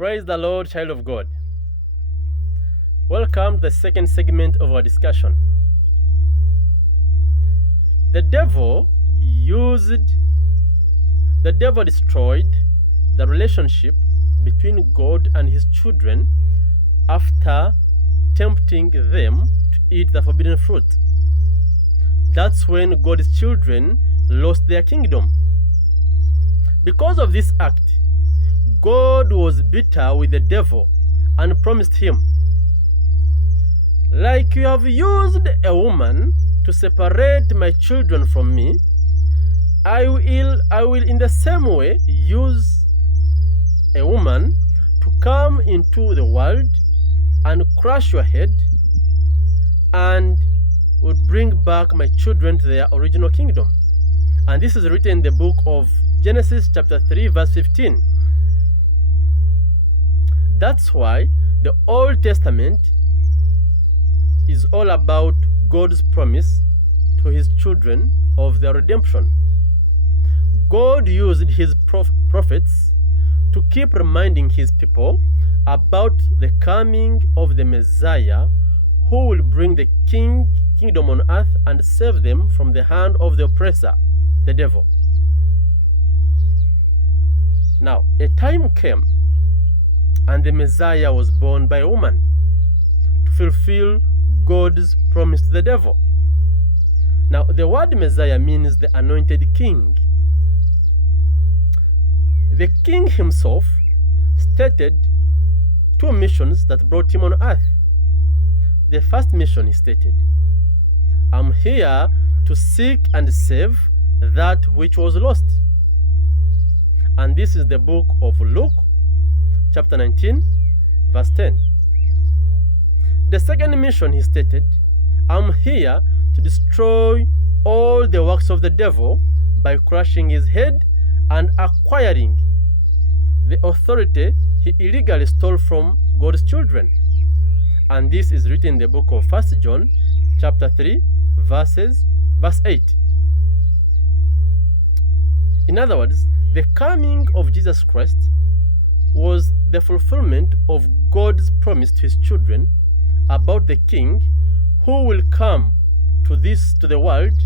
Praise the Lord, child of God. Welcome to the second segment of our discussion. The devil destroyed the relationship between God and his children after tempting them to eat the forbidden fruit. That's when God's children lost their kingdom. Because of this act, God was bitter with the devil and promised him, "Like you have used a woman to separate my children from me, I will in the same way use a woman to come into the world and crush your head and will bring back my children to their original kingdom." And this is written in the book of Genesis chapter 3 verse 15. That's why the Old Testament is all about God's promise to his children of their redemption. God used his prophets to keep reminding his people about the coming of the Messiah who will bring the kingdom on earth and save them from the hand of the oppressor, the devil. Now, a time came and the Messiah was born by a woman to fulfill God's promise to the devil. Now, the word Messiah means the anointed king. The king himself stated two missions that brought him on earth. The first mission he stated, "I'm here to seek and save that which was lost." And this is the book of Luke, chapter 19, verse 10. The second mission he stated, "I'm here to destroy all the works of the devil by crushing his head and acquiring the authority he illegally stole from God's children." And this is written in the book of 1 John chapter 3 verse 8. In other words, the coming of Jesus Christ was the fulfillment of God's promise to his children about the king who will come to the world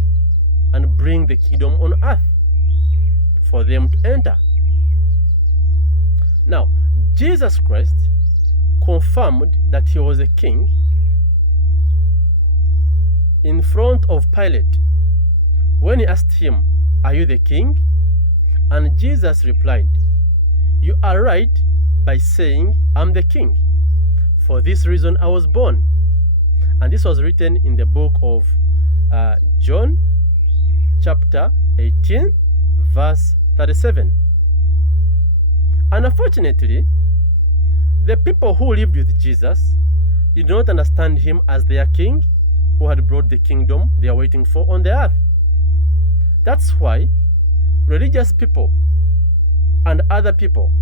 and bring the kingdom on earth for them to enter. Now, Jesus Christ confirmed that he was a king in front of Pilate when he asked him, "Are you the king?" And Jesus replied, "You are right by saying I'm the king. For this reason I was born." And this was written in the book of John chapter 18 verse 37. And unfortunately, the people who lived with Jesus did not understand him as their king who had brought the kingdom they are waiting for on the earth. That's why religious people and other people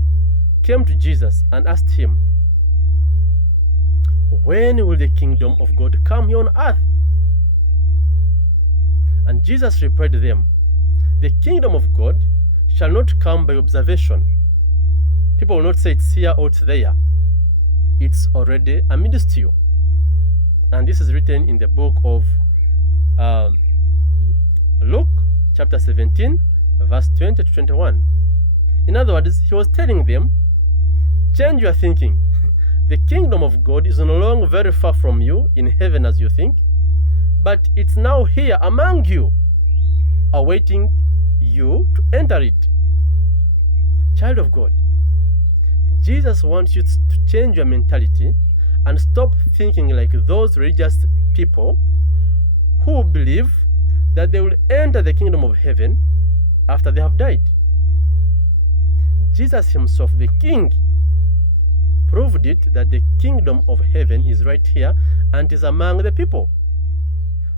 came to Jesus and asked him, "When will the kingdom of God come here on earth?" And Jesus replied to them, "The kingdom of God shall not come by observation." People will not say it's here or it's there. It's already amidst you. And this is written in the book of Luke chapter 17 verse 20 to 21. In other words, he was telling them, change your thinking. The kingdom of God is no longer very far from you in heaven as you think, but it's now here among you, awaiting you to enter it. Child of God, Jesus wants you to change your mentality and stop thinking like those religious people who believe that they will enter the kingdom of heaven after they have died. Jesus himself, the king, proved it that the kingdom of heaven is right here and is among the people.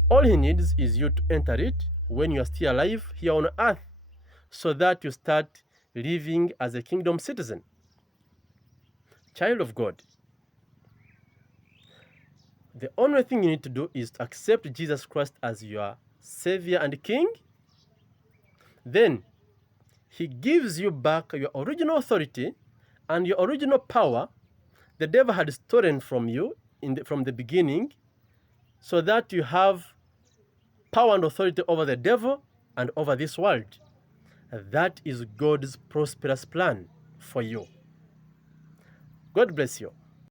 All he needs is you to enter it when you are still alive here on earth, so that you start living as a kingdom citizen. Child of God, the only thing you need to do is to accept Jesus Christ as your Savior and King. Then he gives you back your original authority And your original power, the devil had stolen from you from the beginning, so that you have power and authority over the devil and over this world. That is God's prosperous plan for you. God bless you.